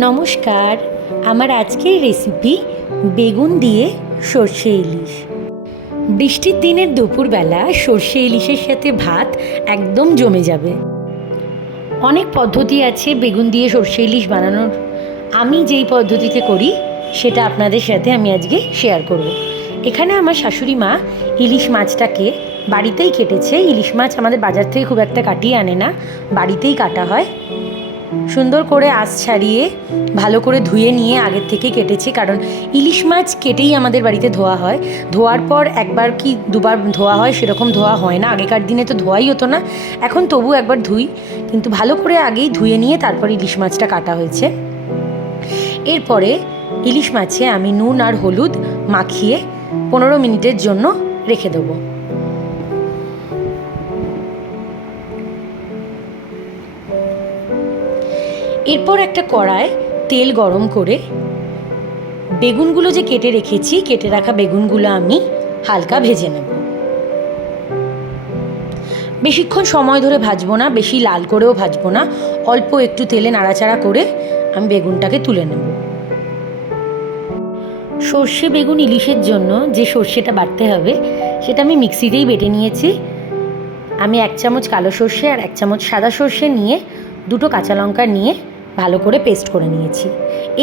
নমস্কার। আমার আজকের রেসিপি বেগুন দিয়ে সর্ষে ইলিশ। বৃষ্টির দিনের দুপুরবেলা সর্ষে ইলিশের সাথে ভাত একদম জমে যাবে। অনেক পদ্ধতি আছে বেগুন দিয়ে সর্ষে ইলিশ বানানোর। আমি যেই পদ্ধতিতে করি সেটা আপনাদের সাথে আমি আজকে শেয়ার করব। এখানে আমার শাশুড়ি মা ইলিশ মাছটাকে বাড়িতেই কেটেছে। ইলিশ মাছ আমাদের বাজার থেকে খুব একটা কাটিয়ে আনে না, বাড়িতেই কাটা হয়। সুন্দর করে আঁশ ছাড়িয়ে ভালো করে ধুয়ে নিয়ে আগের থেকে কেটেছি, কারণ ইলিশ মাছ কেটেই আমাদের বাড়িতে ধোয়া হয়। ধোয়ার পর একবার কি দুবার ধোয়া হয় সেরকম ধোয়া হয় না। আগেকার দিনে তো ধোয়াই হতো না, এখন তবু একবার ধুই, কিন্তু ভালো করে আগেই ধুয়ে নিয়ে তারপর ইলিশ মাছটা কাটা হয়েছে। এরপরে ইলিশ মাছে আমি নুন আর হলুদ মাখিয়ে 15 মিনিটের জন্য রেখে দেবো। এরপর একটা কড়ায় তেল গরম করে বেগুনগুলো যে কেটে রেখেছি, কেটে রাখা বেগুনগুলো আমি হালকা ভেজে নেব। বেশিক্ষণ সময় ধরে ভাজবো না, বেশি লাল করেও ভাজবো না, অল্প একটু তেলে নাড়াচাড়া করে আমি বেগুনটাকে তুলে নেব। সর্ষে বেগুন ইলিশের জন্য যে সর্ষেটা বাটতে হবে সেটা আমি মিক্সিতেই বেটে নিয়েছি। আমি 1 চামচ কালো সর্ষে আর 1 চামচ সাদা সর্ষে নিয়ে 2টো কাঁচা লঙ্কা নিয়ে ভালো করে পেস্ট করে নিয়েছি।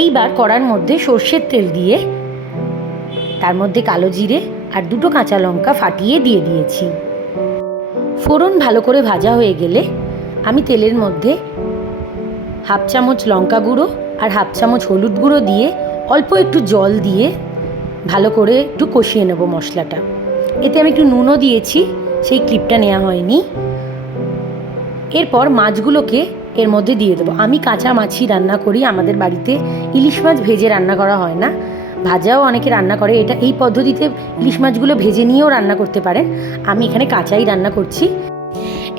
এইবার কড়ার মধ্যে সর্ষের তেল দিয়ে তার মধ্যে কালো জিরে আর 2টো কাঁচা লঙ্কা ফাটিয়ে দিয়ে দিয়েছি। ফোড়ন ভালো করে ভাজা হয়ে গেলে আমি তেলের মধ্যে 1/2 চামচ লঙ্কা গুঁড়ো আর 1/2 চামচ হলুদ গুঁড়ো দিয়ে অল্প একটু জল দিয়ে ভালো করে একটু কষিয়ে নেব মশলাটা। এতে আমি একটু নুনও দিয়েছি, সেই ক্লিপটা নেওয়া হয়নি। এরপর মাছগুলোকে এর মধ্যে দিয়ে দেবো। আমি কাঁচা মাছই রান্না করি, আমাদের বাড়িতে ইলিশ মাছ ভেজে রান্না করা হয় না, ভাজাও অনেকে রান্না করে। এই পদ্ধতিতে ইলিশ মাছগুলো ভেজে নিয়েও রান্না করতে পারেন, আমি এখানে কাঁচাই রান্না করছি।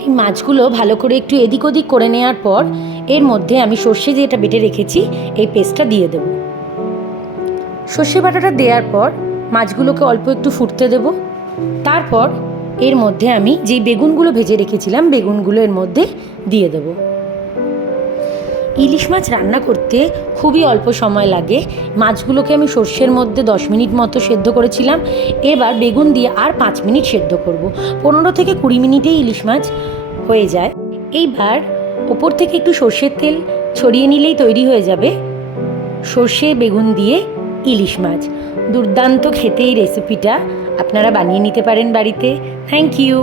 এই মাছগুলো ভালো করে একটু এদিক ওদিক করে নেওয়ার পর এর মধ্যে আমি সর্ষে যেটা বেটে রেখেছি এই পেস্টটা দিয়ে দেব। সর্ষে বাটাটা দেওয়ার পর মাছগুলোকে অল্প একটু ফুটতে দেব। তারপর এর মধ্যে আমি যেই বেগুনগুলো ভেজে রেখেছিলাম বেগুনগুলো এর মধ্যে দিয়ে দেব। ইলিশ মাছ রান্না করতে খুবই অল্প সময় লাগে। মাছগুলোকে আমি সর্ষের মধ্যে 10 মিনিট মতো সেদ্ধ করেছিলাম, এবার বেগুন দিয়ে আর 5 মিনিট সেদ্ধ করব। 15 থেকে 20 মিনিটেই ইলিশ মাছ হয়ে যায়। এইবার ওপর থেকে একটু সর্ষের তেল ছড়িয়ে নিলেই তৈরি হয়ে যাবে সর্ষে বেগুন দিয়ে ইলিশ মাছ। দুর্দান্ত খেতে এই রেসিপিটা, আপনারা বানিয়ে নিতে পারেন বাড়িতে। Thank you.